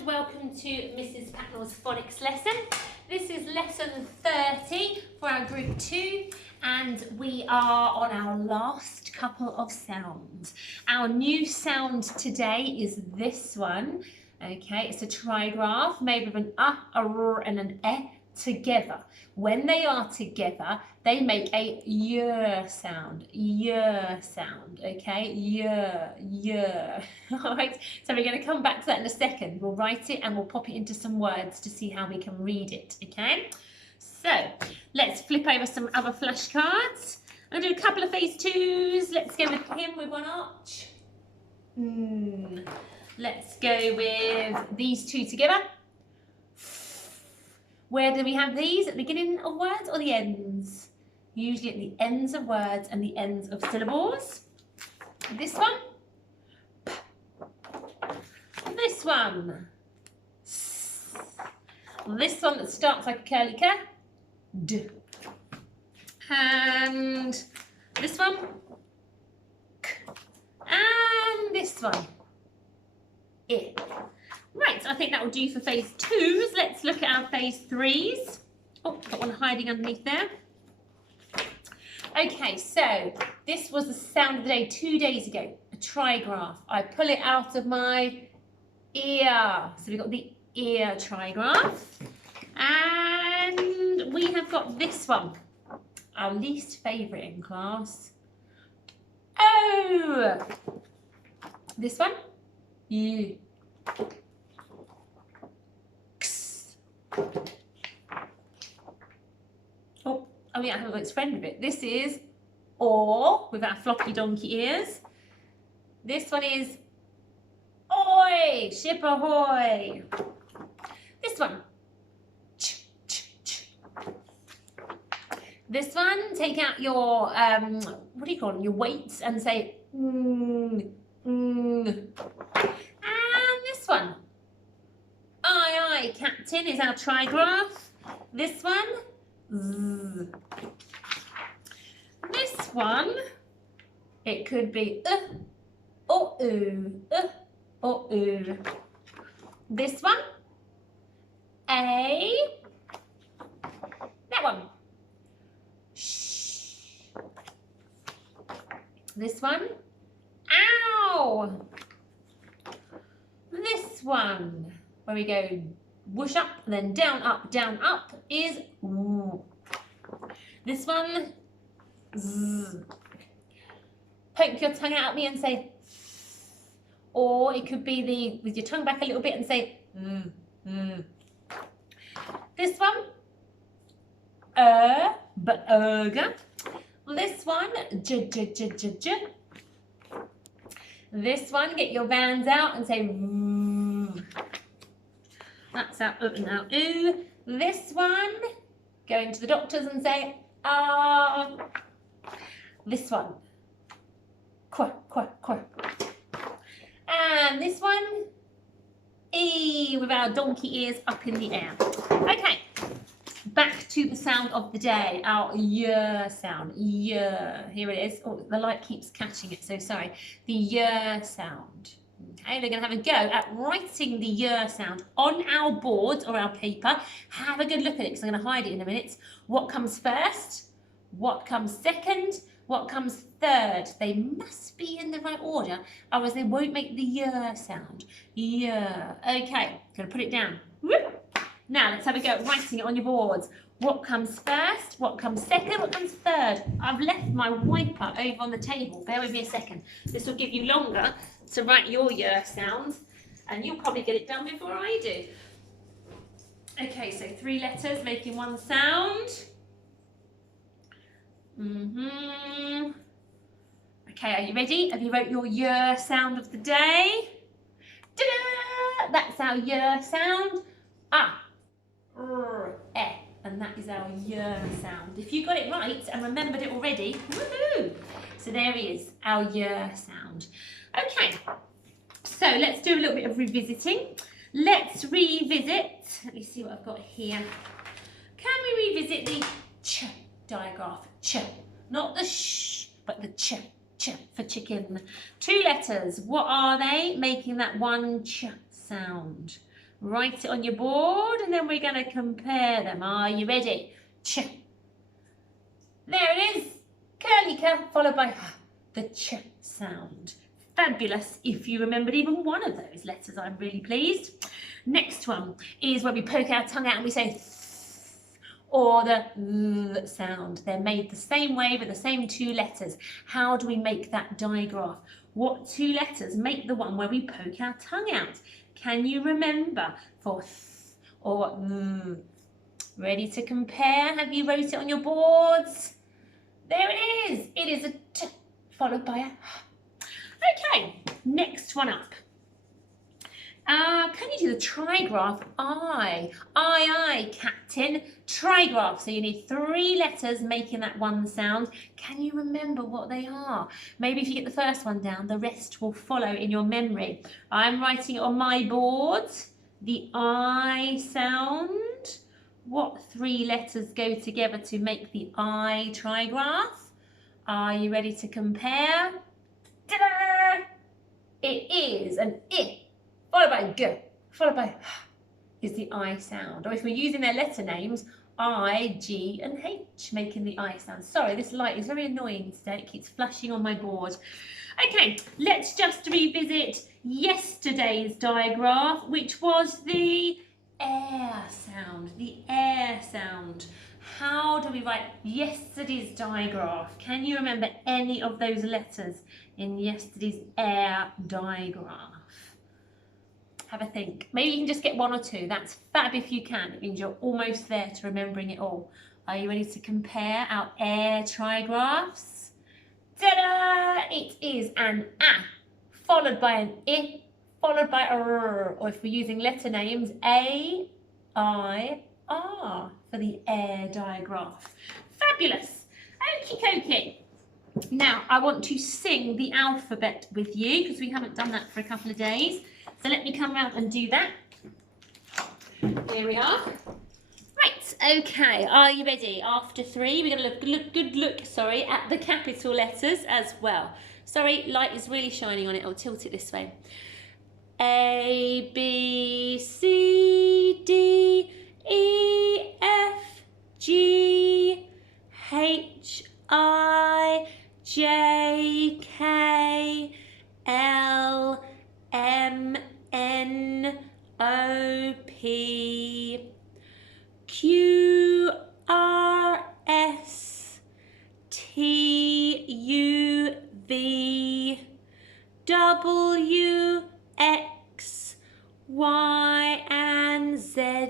and welcome to Mrs. Packnell's phonics lesson. This is lesson 30 for our group 2 and we are on our last couple of sounds. Our new sound today is this one. Okay, it's a trigraph made of an r, and an e together. When they are together, they make a y sound, okay, y. All right, so we're going to come back to that in a second. We'll write it and we'll pop it into some words to see how we can read it, okay? So let's flip over some other flashcards. I'm going to do a couple of phase 2s. Let's go with him with one arch. Let's go with these two together. Where do we have these? At the beginning of words or the ends? Usually at the ends of words and the ends of syllables. This one. This one. This one that starts like a curly K. D. And this one. K. And this one. I. Right, so I think that will do for phase 2s. Let's look at our phase 3s. Oh, got one hiding underneath there. Okay, so this was the sound of the day 2 days ago, a trigraph. I pull it out of my ear. So we've got the ear trigraph. And we have got this one, our least favourite in class. Oh! This one. U. Oh yeah, I haven't got its friend of it. This is or with our floppy donkey ears. This one is oi, ship ahoy. This one, ch, ch, ch. This one, take out your what do you call them? Your weights and say And this one, aye aye, captain, is our trigraph. This one. Z. This one, it could be or or This one, a. That one, sh. This one, ow. This one, where we go whoosh up and then down up is woo. This one, z. Poke your tongue out at me and say, or it could be with your tongue back a little bit and say, This one, but erga. This one, j. This one, get your vans out and say, That's our and our ooh. This one, going to the doctors and say, ah. This one, qua. And this one, e, with our donkey ears up in the air. Okay, back to the sound of the day, our y sound. Y, here it is. Oh, the light keeps catching it, so sorry. The y sound. Okay, they're going to have a go at writing the y sound on our board or our paper. Have a good look at it because I'm going to hide it in a minute. What comes first? What comes second? What comes third? They must be in the right order, otherwise they won't make the y sound. Y. Okay, going to put it down. Whoop. Now let's have a go at writing it on your boards. What comes first? What comes second? What comes third? I've left my wiper over on the table. Bear with me a second. This will give you longer to write your y sounds, and you'll probably get it done before I do. Okay, so 3 letters making one sound. Okay, are you ready? Have you wrote your y sound of the day? Ta-da! That's our y sound. And that is our y sound. If you got it right and remembered it already, woohoo! So there he is, our y sound. Okay, so let's do a little bit of revisiting. Let's revisit, let me see what I've got here. Can we revisit the ch digraph? Ch, not the sh, but the ch for chicken. 2 letters, what are they? Making that one ch sound. Write it on your board and then we're going to compare them. Are you ready? Ch. There it is. Curly K followed by the ch sound. Fabulous. If you remembered even one of those letters, I'm really pleased. Next one is where we poke our tongue out and we say th, or the th sound. They're made the same way with the same two letters. How do we make that digraph? What two letters make the one where we poke our tongue out? Can you remember for th or th? Ready to compare? Have you wrote it on your boards? There it is. It is a t followed by a h. Okay, next one up. Can you do the trigraph? I, Captain. Trigraph. So you need 3 letters making that one sound. Can you remember what they are? Maybe if you get the first one down, the rest will follow in your memory. I'm writing it on my board. The I sound. What 3 letters go together to make the I trigraph? Are you ready to compare? Ta-da! It is an I, followed by a G, followed by H is the I sound. Or if we're using their letter names, I, G and H, making the I sound. Sorry, this light is very annoying today. It keeps flashing on my board. Okay, let's just revisit yesterday's digraph, which was the air sound. The air sound. How do we write yesterday's digraph? Can you remember any of those letters in yesterday's air digraph? Have a think. Maybe you can just get 1 or 2. That's fab if you can. It means you're almost there to remembering it all. Are you ready to compare our air trigraphs? Ta-da! It is an A, followed by an I, followed by a R. Or if we're using letter names, A, I, R for the air digraph. Fabulous. Okie dokie. Now, I want to sing the alphabet with you because we haven't done that for a couple of days. So let me come around and do that. Here we are. Right, okay, are you ready? After 3, we're going to good look at the capital letters as well. Sorry, light is really shining on it. I'll tilt it this way. A, B, C, D, E, F, G, H, I, J, K, L, M, N, O, P, Q, R, S, T, U, V, W, X, Y, and Z.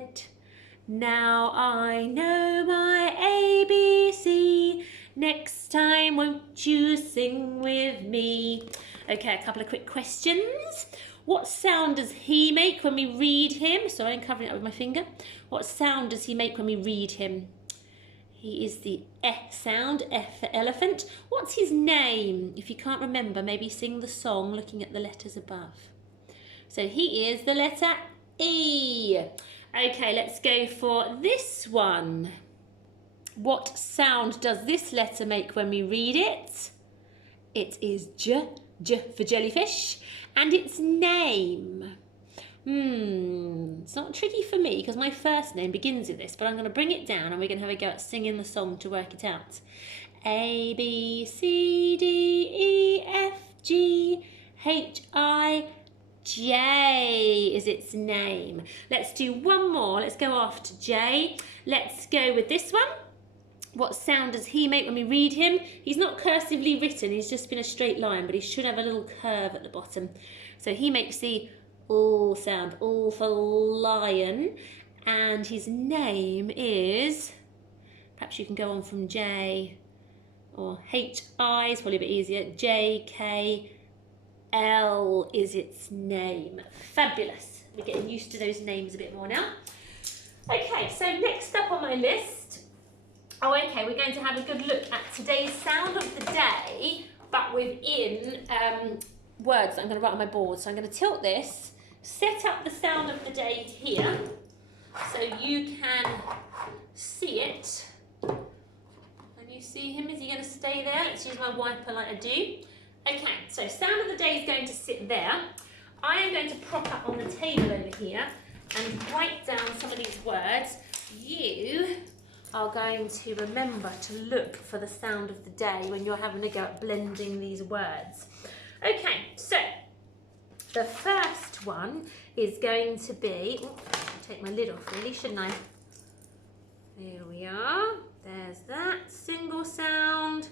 Now I know my ABC. Next time, won't you sing with me? Okay, a couple of quick questions. What sound does he make when we read him? Sorry, I'm covering it up with my finger. What sound does he make when we read him? He is the E sound, F for elephant. What's his name? If you can't remember, maybe sing the song looking at the letters above. So he is the letter E. Okay, let's go for this one. What sound does this letter make when we read it? It is J for jellyfish. And its name. It's not tricky for me because my first name begins with this, but I'm going to bring it down and we're going to have a go at singing the song to work it out. A, B, C, D, E, F, G, H, I, J is its name. Let's do one more. Let's go after J. Let's go with this one. What sound does he make when we read him? He's not cursively written, he's just been a straight line, but he should have a little curve at the bottom. So he makes the L sound, L for lion, and his name is, perhaps you can go on from J, or H-I is probably a bit easier, J-K-L is its name. Fabulous. We're getting used to those names a bit more now. Okay, so next up on my list, okay, we're going to have a good look at today's sound of the day, but within words that I'm going to write on my board. So I'm going to tilt this, set up the sound of the day here, so you can see it. Can you see him? Is he going to stay there? Let's use my wiper like I do. Okay, so sound of the day is going to sit there. I am going to prop up on the table over here, and write down some of these words, you are going to remember to look for the sound of the day when you're having a go at blending these words. Okay, so the first one is going to be, take my lid off really, shouldn't I? Here we are, there's that single sound,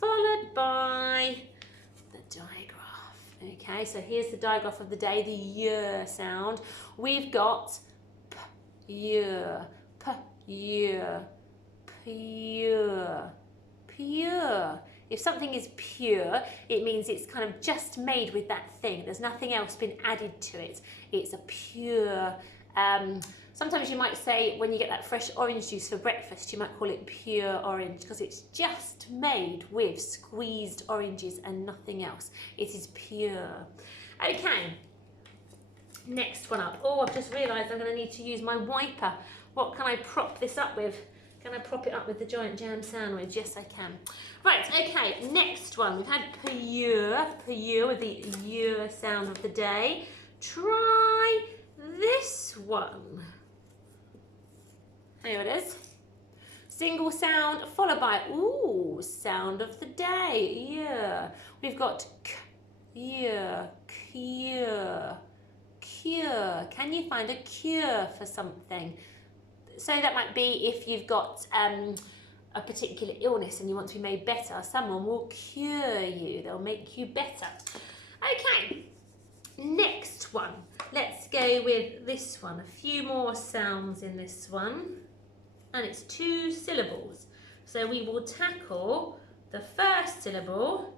followed by the digraph. Okay, so here's the digraph of the day, the y sound. We've got p, y, pure, pure, pure. If something is pure, it means it's kind of just made with that thing. There's nothing else been added to it. It's a pure, sometimes you might say when you get that fresh orange juice for breakfast, you might call it pure orange because it's just made with squeezed oranges and nothing else. It is pure. Okay, next one up. Oh, I've just realised I'm going to need to use my wiper. What can I prop this up with? Can I prop it up with the giant jam sandwich? Yes, I can. Right, okay, next one. We've had pure, pure with the y sound of the day. Try this one. Here it is. Single sound followed by, ooh, sound of the day, yeah. We've got k, yeah, cure, cure. Can you find a cure for something? So that might be if you've got a particular illness and you want to be made better, someone will cure you, they'll make you better. Okay, next one. Let's go with this one. A few more sounds in this one. And it's 2 syllables. So we will tackle the first syllable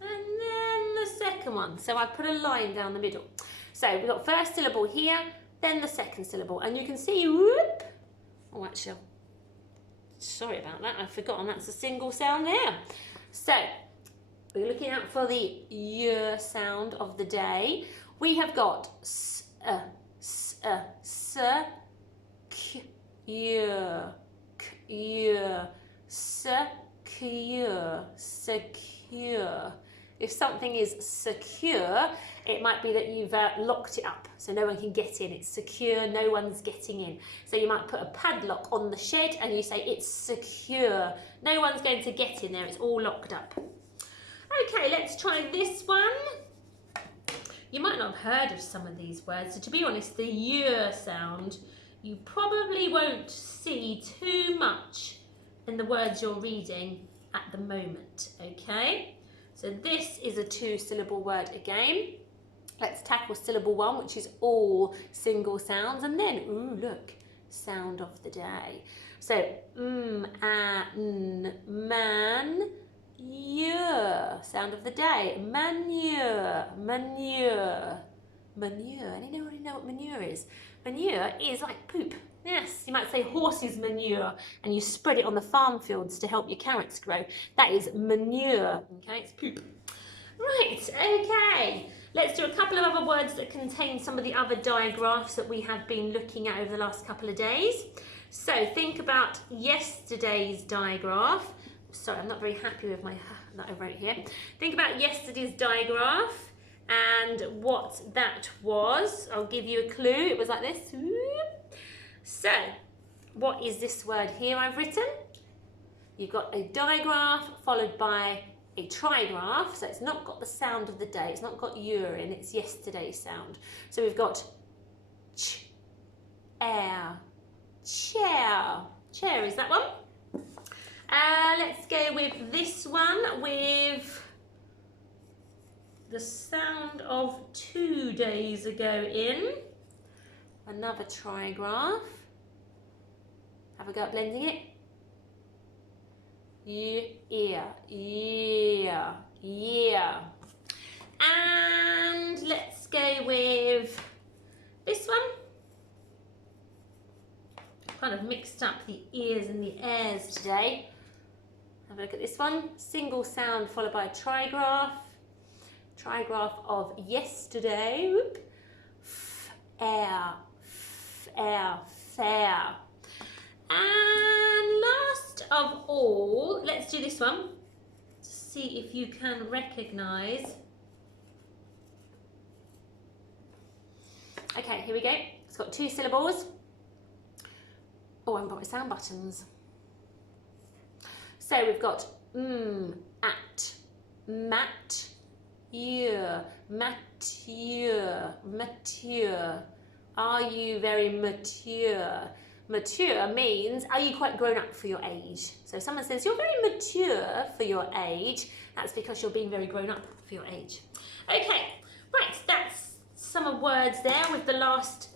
and then the second one. So I put a line down the middle. So we've got first syllable here, then the second syllable. And you can see, whoop. Oh, actually, sorry about that. I've forgotten that's a single sound there. So we're looking out for the y sound of the day. We have got s, k, y, secure, secure. If something is secure, it might be that you've locked it up so no one can get in. It's secure, no one's getting in. So you might put a padlock on the shed and you say it's secure. No one's going to get in there, it's all locked up. Okay, let's try this one. You might not have heard of some of these words. So to be honest, the y sound, you probably won't see too much in the words you're reading at the moment, okay? So this is a 2-syllable word again. Let's tackle syllable 1, which is all single sounds, and then, ooh, look, sound of the day. So, man, sound of the day, manure, manure, manure. Anybody know what manure is? Manure is like poop. Yes, you might say horse's manure, and you spread it on the farm fields to help your carrots grow. That is manure, okay, it's poop. Right, okay. Let's do a couple of other words that contain some of the other digraphs that we have been looking at over the last couple of days. So think about yesterday's digraph. Sorry, I'm not very happy with my that I wrote here. Think about yesterday's digraph and what that was. I'll give you a clue. It was like this. So, what is this word here I've written? You've got a digraph followed by a trigraph, so it's not got the sound of the day, it's not got urine, it's yesterday's sound. So we've got ch, air, chair. Chair is that one. Let's go with this one with the sound of 2 days ago in. Another trigraph. Have a go at blending it. Yeah, yeah, yeah. And let's go with this one. Kind of mixed up the ears and the airs today. Have a look at this one. Single sound followed by a trigraph. Trigraph of yesterday. Whoop. Air, air, fair. And last of all, let's do this one to see if you can recognise. Okay, here we go. It's got 2 syllables. Oh, I haven't got my sound buttons. So we've got at, mat, mature, mature. Are you very mature? Mature means, are you quite grown up for your age? So if someone says, you're very mature for your age, that's because you're being very grown up for your age. Okay, right, that's some words there with the last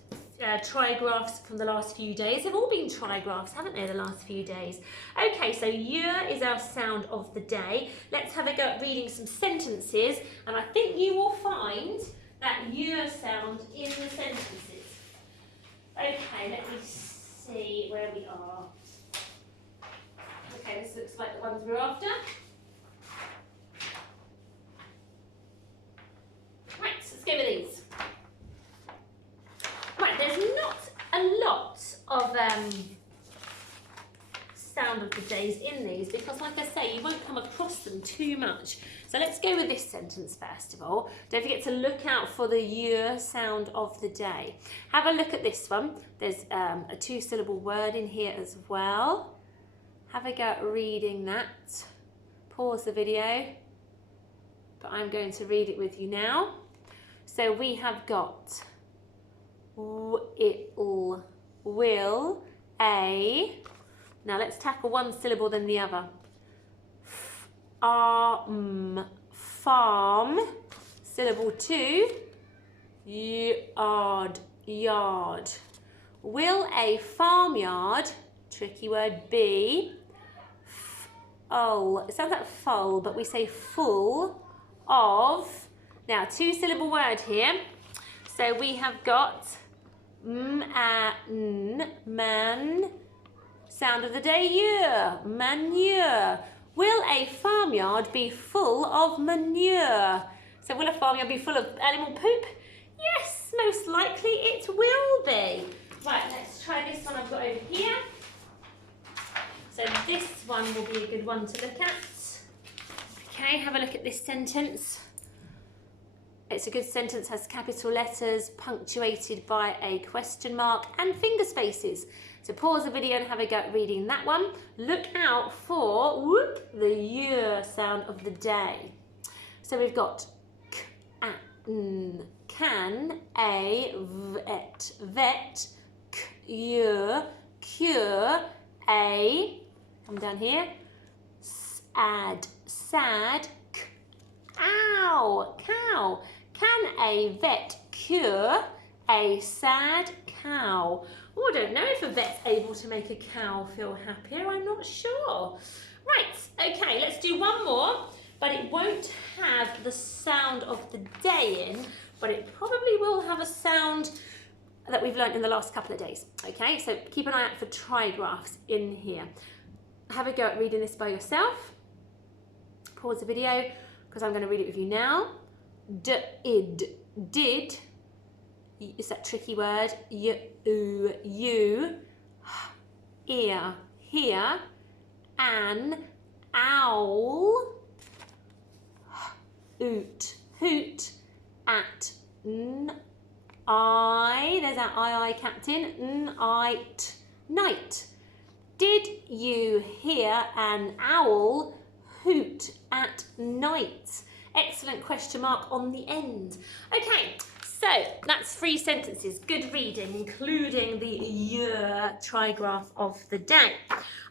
trigraphs from the last few days. They've all been trigraphs, haven't they, the last few days? Okay, so year is our sound of the day. Let's have a go at reading some sentences, and I think you will find that year sound in the sentences. Okay, let me see where we are. Okay, this looks like the ones we're after. Right, let's go with these. Right, there's not a lot of sound of the days in these because, like I say, you won't come across them too much. So let's go with this sentence first of all. Don't forget to look out for the year sound of the day. Have a look at this one. There's a 2-syllable word in here as well. Have a go at reading that. Pause the video, but I'm going to read it with you now. So we have got will, a. Now let's tackle one syllable then the other. Farm, syllable 2, yard, yard. Will a farmyard, tricky word, be full? It sounds like full, but we say full of. Now 2-syllable word here. So we have got man, sound of the day, year, manure. Will a farmyard be full of manure? So will a farmyard be full of animal poop? Yes, most likely it will be. Right, let's try this one I've got over here. So this one will be a good one to look at. Okay, have a look at this sentence. It's a good sentence, has capital letters, punctuated by a question mark and finger spaces. So pause the video and have a go at reading that one. Look out for the year sound of the day. So we've got can, a, vet, year, cure, a, come down here, sad, ow, cow. Can a vet cure a sad cow? Oh, I don't know if a vet's able to make a cow feel happier. I'm not sure. Right, okay, let's do one more, but it won't have the sound of the day in, but it probably will have a sound that we've learnt in the last couple of days. Okay, so keep an eye out for trigraphs in here. Have a go at reading this by yourself. Pause the video because I'm going to read it with you now. Did, is that tricky word? You, ear, here, an owl, hoot, at, there's our I captain, night. Did you hear an owl hoot at night? Excellent question mark on the end. Okay, so that's 3 sentences. Good reading, including the year trigraph of the day.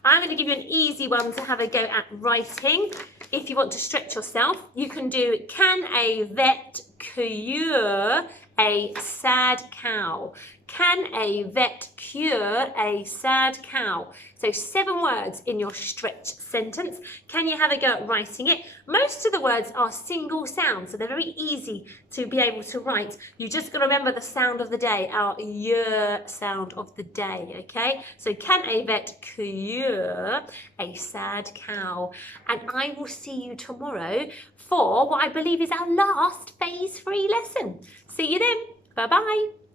I'm going to give you an easy one to have a go at writing. If you want to stretch yourself, you can do, can a vet cure a sad cow? Can a vet cure a sad cow? So 7 words in your stretch sentence. Can you have a go at writing it? Most of the words are single sounds, so they're very easy to be able to write. You just got to remember the sound of the day, our year sound of the day, okay? So can a vet cure a sad cow? And I will see you tomorrow for what I believe is our last phase 3 lesson. See you then. Bye-bye.